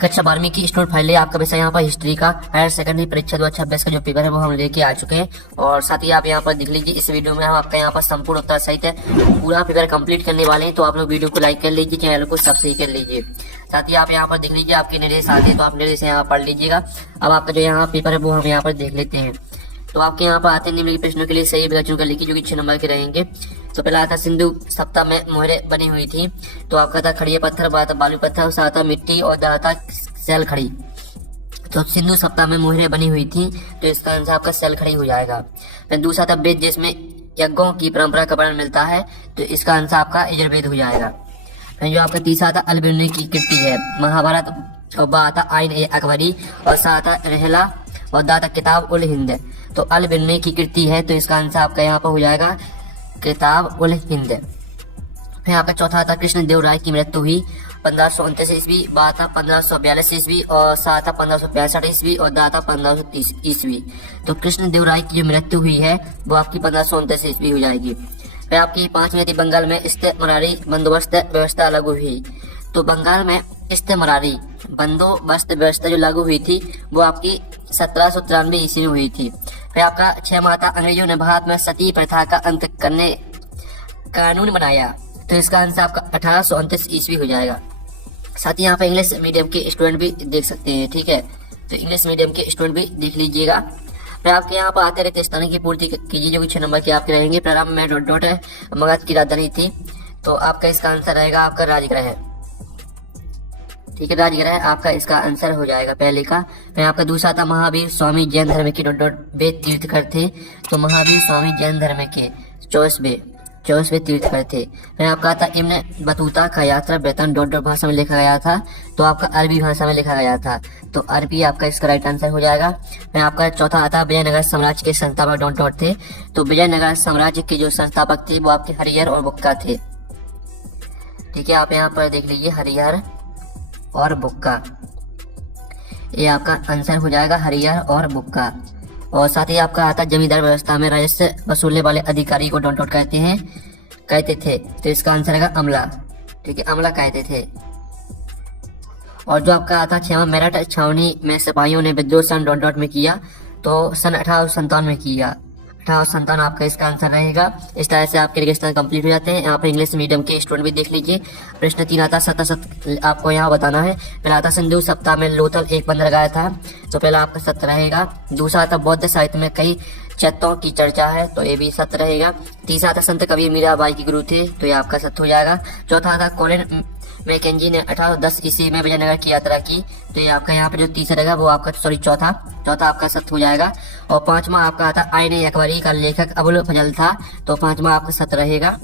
कक्षा 12वीं की स्टूडेंट फाइल है। आपका विषय यहाँ पर हिस्ट्री का हायर सेकेंडरी परीक्षा 2026 का जो पेपर है वो हम लेके आ चुके हैं। और साथ ही आप यहाँ पर देख लीजिए, इस वीडियो में हम आपका यहाँ पर संपूर्ण उत्तर सहित पूरा पेपर कंप्लीट करने वाले हैं। तो आप लोग वीडियो को लाइक कर लीजिए, चैनल को सब्सक्राइब कर लीजिए। साथ ही आप यहाँ पर देख लीजिए, आपके निर्देश आते हैं तो आप निर्देश यहाँ पढ़ लीजिएगा। अब आपका जो यहाँ पेपर है वो हम यहाँ पर देख लेते हैं। तो आपके यहाँ पर आते हैं निम्नलिखित प्रश्नों के लिए सही विकल्प चुनकर लिखिए, जो कि 6 नंबर के रहेंगे। तो पहला आता सिंधु सभ्यता में मोहरें बनी हुई थी। तो आपका था खड़िया पत्थर, बालू पत्थर, साथ था मिट्टी और दाता सेल खड़ी। तो सिंधु सभ्यता में मोहरें बनी हुई थी, तो इसका आंसर आपका सेल खड़ी हो जाएगा। फिर दूसरा था वेद जिसमें यज्ञों की परंपरा का वर्णन मिलता है, तो इसका आंसर आपका यजुर्वेद हो जाएगा। फिर जो आपका तीसरा था अल बिरुनी की कृति है, महाभारत और बा था आइन ए अकबरी और साथ था रहला और दा था किताब उल हिंद। तो अल बिरुनी की कृति है, तो इसका आंसर आपका यहाँ पर हो जाएगा किताब उल हिंद। फिर आपका चौथा था कृष्ण देव राय की मृत्यु हुई 1529 ईस्वी, बा था 1542 ईस्वी और सा था 1565 ईस्वी और दा था 1530 ईस्वी। तो कृष्ण देव राय की जो मृत्यु हुई है वो आपकी 1529 ईस्वी हो जाएगी। फिर आपकी 5वीं थी बंगाल में इस्तेमरारी बंदोबस्त व्यवस्था लागू हुई। तो बंगाल में इस्तेमरारी बंदोबस्त व्यवस्था जो लागू हुई थी वो आपकी 1793 ईस्वी में हुई थी। फिर आपका 6वां था अंग्रेजों ने भारत में सती प्रथा का अंत करने कानून बनाया। तो इसका आंसर आपका 1829 ईस्वी हो जाएगा। साथ ही यहाँ पे इंग्लिश मीडियम के स्टूडेंट भी देख सकते हैं, ठीक है। तो इंग्लिश मीडियम के स्टूडेंट भी देख लीजिएगा। फिर आपके यहाँ पर आते रहते स्थानों की पूर्ति कीजिए, जो कि 6 नंबर के आपके रहेंगे। प्रारंभ में डॉट है मगध की राजधानी थी, तो आपका इसका आंसर रहेगा आपका राजगृह, ठीक है। राजगृह आपका इसका आंसर हो जाएगा पहले का। फिर आपका दूसरा था महावीर स्वामी जैन धर्म के वे तीर्थकर थे। तो महावीर स्वामी जैन धर्म के 24वें तीर्थकर थे। फिर आपका था इब्न बतूता का यात्रा वृत्तांत भाषा में लिखा गया था, तो आपका अरबी भाषा में लिखा गया था, तो अरबी आपका इसका राइट आंसर हो जाएगा। फिर आपका चौथा आता विजयनगर साम्राज्य के संस्थापक थे। तो विजयनगर साम्राज्य के जो संस्थापक थे वो आपके हरिहर और बुक्का थे, ठीक है। आप यहाँ पर देख लीजिए हरिहर और बुक्का, ये आपका आंसर हो जाएगा हरिहर और बुक्का। और साथ ही आपका आता जमींदार व्यवस्था में राजस्व वसूलने वाले अधिकारी को डॉट कहते थे। तो इसका आंसर है अमला, ठीक है, अमला कहते थे। और जो आपका आता 6वां मेरठ छावनी में सिपाहियों ने विद्रोह सन डॉट में किया, तो सन 1857 में किया। 1857 आपका इसका आंसर रहेगा। इस तरह से आपके रजिस्टर कंप्लीट हो जाते हैं। यहाँ पे इंग्लिश मीडियम के स्टूडेंट भी देख लीजिए। प्रश्न 3 आता सत आपको यहाँ बताना है। पहला आता सिंधु सप्ताह में लोथल एक बंद लगाया था, तो पहला आपका सत्य रहेगा। दूसरा आता बौद्ध साहित्य में कई चैत्यों की चर्चा है, तो ये भी सत्य रहेगा। तीसरा आता संत कबीर मीराबाई की गुरु थे, तो ये आपका सत्य हो जाएगा। चौथा आता कॉलिन मैकेंजी ने 1810 ईस्वी में विजयनगर की यात्रा की, तो ये आपका यहाँ पे जो तीसरा रहेगा वो आपका चौथा आपका सत्य हो जाएगा। और 5वां आपका आता आइन ए अकबरी का लेखक अबुल फजल था, तो 5वां आपका सत्य रहेगा।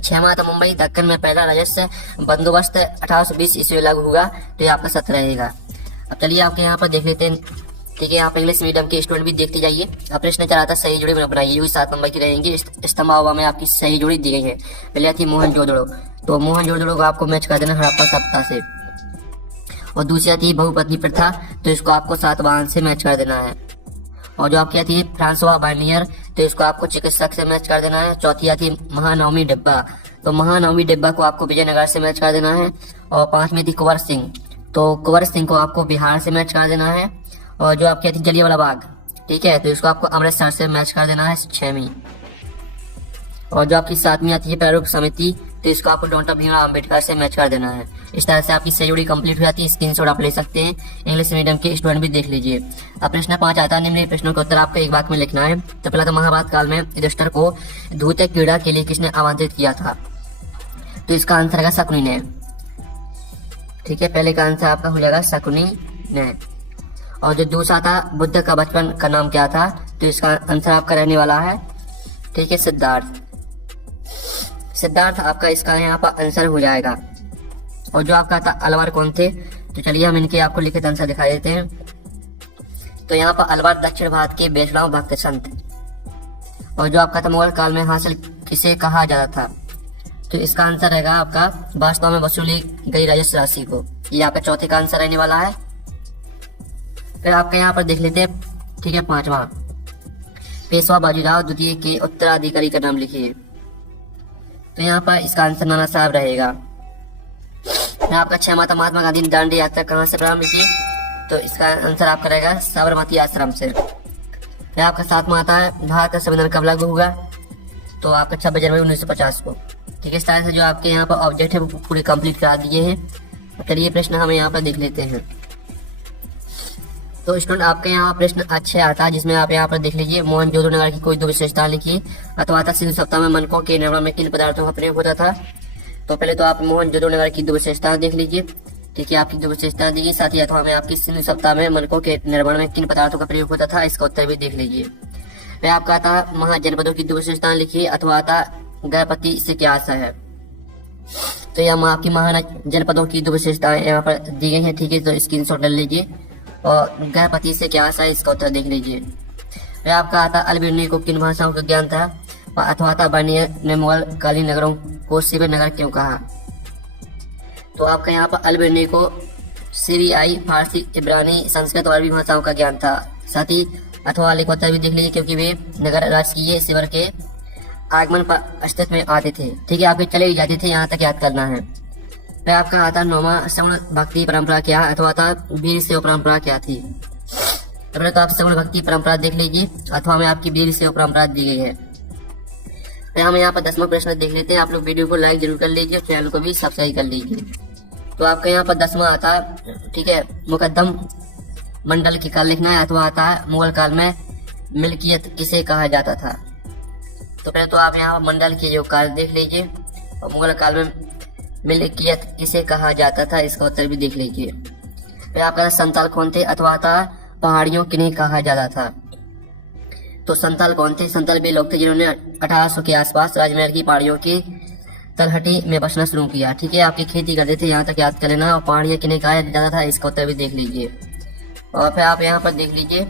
6वां था मुंबई दक्कन में पहला राजस्व बंदोबस्त 1820 ईस्वी लागू हुआ, तो ये आपका सत्य रहेगा। अब चलिए आपके यहाँ पर देख लेते हैं, ठीक है। यहाँ पे इंग्लिश मीडियम के स्टूडेंट भी देखते जाइए। अब प्रश्न चला था सही जोड़ी बनाइए, जो 7 नंबर की रहेंगी। इस्तेमाल में आपकी सही जोड़ी दी गई है। पहले थी मोहनजोदड़ो, तो मोहनजोदड़ो को आपको मैच कर देना हड़प्पा सभ्यता से। और दूसरी थी बहुपत्नी प्रथा, तो इसको आपको सातवाहन से मैच कर देना है। और जो आपकी थी फ्रांसवा बार्नियर, तो इसको आपको चिकित्सक से मैच कर देना है। चौथी आती महानवमी डिब्बा, तो महानवमी डिब्बा को आपको विजयनगर से मैच कर देना है। और 5वीं थी कुंवर सिंह, तो कुंवर सिंह को आपको बिहार से मैच कर देना है। और जो आपकी थी जलियांवाला बाग, ठीक है, तो इसको आपको अमृतसर से मैच कर देना है 6वीं। और जो आपकी 7वीं आती है प्रारूप समिति, तो इसको आपको डॉक्टर भीमराव अम्बेडकर से मैच कर देना है। इस तरह से आपकी सही जोड़ी कंप्लीट हो जाती है। स्क्रीनशॉट आप ले सकते हैं। इंग्लिश मीडियम के स्टूडेंट भी देख लीजिए। अब प्रश्न 5 आता है, निम्नलिखित प्रश्नों का उत्तर आपको एक वाक्य में लिखना है। तो पहला था महाभारत काल में युधिष्ठिर को धूत क्रीड़ा के लिए किसने आमंत्रित किया था, तो इसका आंसर है शकुनी ने, ठीक है। पहले का आंसर आपका हो जाएगा शकुनी ने। और जो दूसरा था बुद्ध का बचपन का नाम क्या था, तो इसका आंसर आपका रहने वाला है, ठीक है, सिद्धार्थ आपका इसका यहाँ पर आंसर हो जाएगा। और जो आपका था अलवर कौन थे, तो चलिए हम इनके आपको लिखित आंसर दिखा देते हैं। तो यहाँ पर अलवर दक्षिण भारत के वैष्णव भक्त संत। और जो आपका था मुगल काल में हासिल किसे कहा जाता था, तो इसका आंसर रहेगा आपका वास्तव में वसूली गई राजस्व राशि को। ये आपका चौथे का आंसर रहने वाला है। फिर आपका यहाँ पर देख लेते हैं, ठीक है। 5वां पेशवा बाजीराव द्वितीय के उत्तराधिकारी का नाम लिखिए, तो यहाँ पर इसका आंसर नाना साहब रहेगा। फिर आपका 6 माता महात्मा गांधी ने दांडी यात्रा कहाँ से प्रारंभ की, तो इसका आंसर आपका रहेगा साबरमती आश्रम से। फिर आपका 7 आता है भारत का संविधान कब लागू हुआ, तो आपका 26 जनवरी 1950 को। ठीक है, इस तरह से जो आपके यहाँ पर ऑब्जेक्ट है वो पूरे कंप्लीट करा दिए हैं। चलिए प्रश्न हम यहाँ पर देख लेते हैं। तो स्टूडेंट आपके यहाँ प्रश्न अच्छे आता है, जिसमें आप यहाँ पर देख लीजिए मोहनजोदड़ो नगर की कोई 2 विशेषता लिखी, अथवा था सिंधु सभ्यता में मनकों के निर्माण में किन पदार्थों का प्रयोग होता था। तो पहले तो आप मोहनजोदड़ो नगर की 2 विशेषता देख लीजिए। ठीक है, आपकी 2 विशेषता दी, साथ ही अथवा में आपकी सिंधु सभ्यता में मनकों के निर्माण में किन पदार्थों का प्रयोग होता था, इसका उत्तर भी देख लीजिए। फिर आपका आता महाजनपदों की 2 विशेषता लिखिए, अथवा आता गणपति से क्या आशा है। तो यह आपकी महाजनपदों की 2 विशेषताएं यहाँ पर दी गई हैं। ठीक है, तो स्क्रीनशॉट ले लीजिए और गणपति से क्या आशा है, इसका उत्तर देख लीजिए। फिर आपका आता अल-बिरूनी को किन भाषाओं का ज्ञान था, अथवा था बर्नियर ने मुगल कालीन नगरों को शिविर नगर क्यों कहा। तो आपका यहाँ पर अल-बिरूनी को सीरियाई, फारसी, इब्रानी, संस्कृत और अरबी भाषाओं का ज्ञान था। साथ ही अथवा वाले को उत्तर भी देख लीजिए, क्योंकि वे नगर राजकीय शिविर के आगमन पर अस्तित्व में आते थे। ठीक है, आपके चले जाते थे, यहाँ तक याद करना है। फिर आपका आता 9वां श्रवण भक्ति परंपरा क्या, अथवा था वीर शैव परंपरा क्या थी। तो पहले तो आप श्रवण भक्ति परंपरा देख लीजिए, अथवा में आपकी वीर शैव परंपरा दी गई है। फिर हम यहाँ पर 10वां प्रश्न देख लेते हैं। आप लोग वीडियो को लाइक जरूर कर लीजिए, चैनल को भी सब्सक्राइब कर लीजिए। तो आपका यहाँ पर 10वां आता है, ठीक है, मुकद्दम मंडल की काल लिखना है, अथवा आता है मुगल काल में मिल्कियत किसे कहा जाता था। तो पहले तो आप यहाँ पर मंडल के जो काल देख लीजिए, और मुगल काल में मिल्कियत किसे कहा जाता था, इसका उत्तर भी देख लीजिए। फिर आपका संताल कौन थे, अथवा था पहाड़ियों किन्हें कहा जाता था। तो संताल कौन थे, संताल वे लोग थे जिन्होंने 1800 के आसपास राजमहल की पहाड़ियों की तलहटी में बसना शुरू किया। ठीक है, आपकी खेती करते थे, यहाँ तक याद कर लेना। और पहाड़ियाँ किन्हें कहा जाता था, इसका उत्तर भी देख लीजिए। और फिर आप यहाँ पर देख लीजिए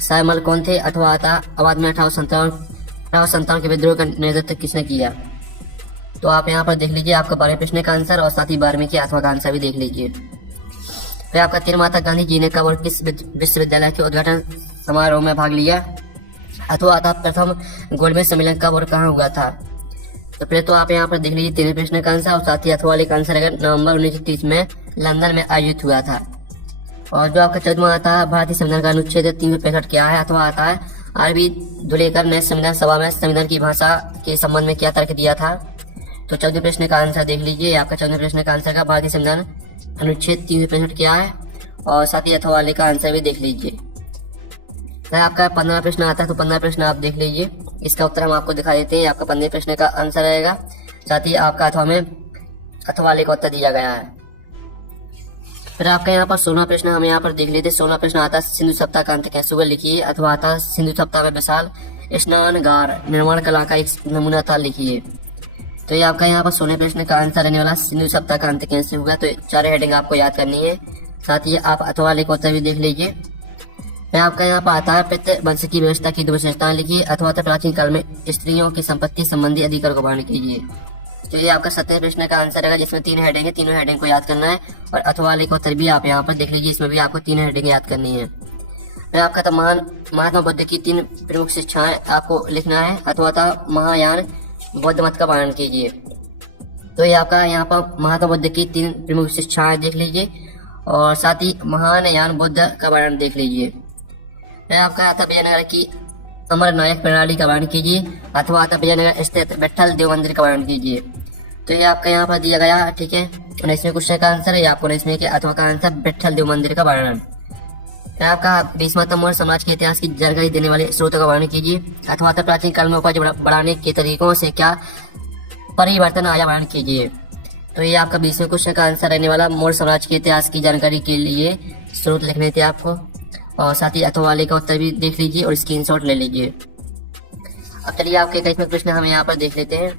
सायमल कौन थे, अथवा आता अवध में 1857 के विद्रोह का नेतृत्व किसने किया। तो आप यहाँ पर देख लीजिए आपका 12वें प्रश्न का आंसर, और साथ ही 12वीं के अथवा का आंसर भी देख लीजिए। फिर आपका 13वां था गांधी जी ने कब और किस विश्वविद्यालय के उद्घाटन समारोह में भाग लिया, अथवा आता प्रथम गोलमेज सम्मेलन कब और कहाँ हुआ था। तो पहले तो आप यहाँ पर देख लीजिए 13वें प्रश्न का आंसर, और साथ ही अथवा वाले का आंसर अगर नवंबर 1930 में लंदन में आयोजित हुआ था। और जो आपका 14वां आता है भारतीय संविधान का अनुच्छेद 365 क्या है, अथवा आता है आरबी दुलेकर ने संविधान सभा में संविधान की भाषा के संबंध में क्या तर्क दिया था। तो 14वें प्रश्न का आंसर देख लीजिए। आपका 14वें प्रश्न का आंसर का भारतीय संविधान अनुच्छेद 365 क्या है, और साथ ही अथवा वाले का आंसर भी देख लीजिए। फिर आपका 15वां प्रश्न आता है, तो 15वां प्रश्न आप देख लीजिए, इसका उत्तर हम आपको दिखा देते हैं। आपका 15वें प्रश्न का आंसर रहेगा, साथ ही आपका अथवा में अथवा वाले का उत्तर दिया गया है। फिर आपका यहाँ पर 16वां प्रश्न हम यहाँ पर देख लेते हैं। 16वां प्रश्न आता है सिंधु सभ्यता का अंत कैसे हुआ, लिखिए। अथवा आता है सिंधु सभ्यता में विशाल स्नानगार निर्माण कला का एक नमूना था, लिखिए। तो ये आपका यहाँ पर 16वें प्रश्न का आंसर रहने वाला सिंधु सभ्यता का अंत कैसे हुआ। तो 4 हेडिंग आपको याद करनी है, साथ ही आप अथवा वाले का उत्तर भी देख लीजिए। फिर आपका यहाँ पर आता है प्रत्यय वंश की व्यवस्था की 2 विशेषताएं लिखिए, अथवा प्राचीन काल में स्त्रियों की संपत्ति संबंधी अधिकार को वर्णन कीजिए। तो ये आपका 17वें प्रश्न का आंसर रहेगा, जिसमें 3 हेडिंग है, तीनों हेडिंग को याद करना है। और अथवा वाले का उत्तर भी आप यहाँ पर देख लीजिए, इसमें भी आपको 3 हेडिंग याद करनी है। फिर आपका तो महात्मा बुद्ध की 3 प्रमुख शिक्षाएं आपको लिखना है, अथवा महायान बौद्ध मत का वर्णन कीजिए। तो ये आपका यहाँ पर महात्मा बुद्ध की 3 प्रमुख शिक्षाएं देख लीजिए, और साथ ही महायान बुद्ध का वर्णन देख लीजिए। फिर आपका आता विजयनगर की अमर नायक प्रणाली का वर्णन कीजिए, अथवा आता विजयनगर स्थित विट्ठल देव मंदिर का वर्णन कीजिए। तो ये आपका यहाँ पर दिया गया, ठीक है, 19वें क्वेश्चन का आंसर है। आपको 19वें के अथवा का आंसर विट्ठल देव मंदिर का वर्णन। फिर आपका 20वां मौर्य समाज के इतिहास की जानकारी देने वाले स्रोतों का वर्णन कीजिए, अथवा प्राचीन काल में उपज बढ़ाने के तरीकों से क्या परिवर्तन आया, वर्णन कीजिए। तो ये आपका 20वें क्वेश्चन का आंसर रहने वाला मौर्य समाज के इतिहास की जानकारी के लिए स्रोत लिखने थे आपको, और साथ ही अथवा वाले का उत्तर भी देख लीजिए और स्क्रीनशॉट ले लीजिए। अब चलिए आपके 21वें प्रश्न हम यहाँ पर देख लेते हैं।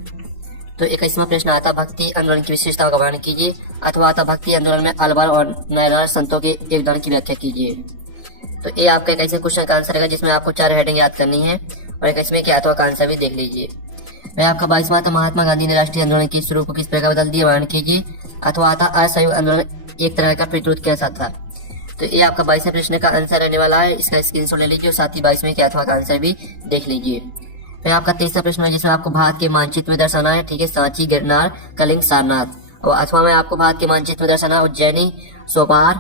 तो 21वां प्रश्न आता भक्ति आंदोलन की विशेषताओं का वर्णन कीजिए, अथवा आता भक्ति आंदोलन में अलवर और नायरार संतों के योगदान की व्याख्या कीजिए। तो ये आपका 21वें क्वेश्चन का आंसर है, जिसमें आपको 4 हेडिंग याद करनी है, और 21वें के अथवा का आंसर भी देख लीजिए। वह आपका 22वां था महात्मा गांधी ने राष्ट्रीय आंदोलन के स्वरूप को किस प्रकार बदल दिया, वर्णन कीजिए। अथवा आता असहयोग आंदोलन एक तरह का प्रतिरोध कैसा था। तो ये आपका 22वें प्रश्न का आंसर रहने वाला है, इसका स्क्रीनशॉट ले लीजिए, और साथ ही 22वें के अथवा का आंसर भी देख लीजिए। फिर आपका 23वां प्रश्न है, जिसमें आपको भारत के मानचित्र में दर्शाना है, ठीक है, सांची, गिरनार, कलिंग, सारनाथ। और अथवा में आपको भारत के मानचित्र में दर्शाना उज्जैनी, सोपार,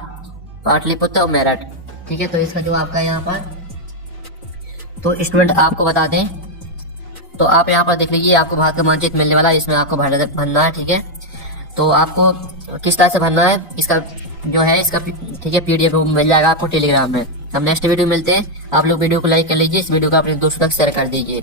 पाटलिपुत्र और मेरठ। ठीक है, तो इसका जो आपका यहाँ पर, तो स्टूडेंट आपको बता दें, तो आप यहाँ पर देख लीजिए, आपको भारत का मानचित्र मिलने वाला है, इसमें आपको भरना है। ठीक है, तो आपको किस तरह से भरना है इसका जो है इसका ठीक है PDF मिल जाएगा आपको टेलीग्राम में। हम नेक्स्ट वीडियो मिलते हैं। आप लोग वीडियो को लाइक कर लीजिए, इस वीडियो को अपने दोस्तों तक शेयर कर दीजिए।